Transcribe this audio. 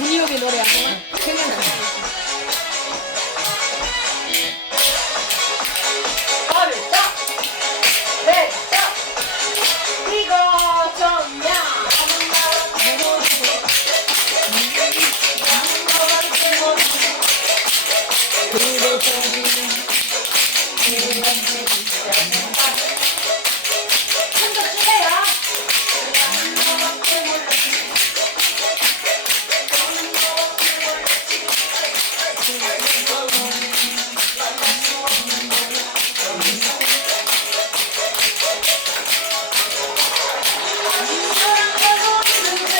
문희엽의 노래야 정말 생각나 그대 소리는 그대 소리는 그대 소리는 working, working.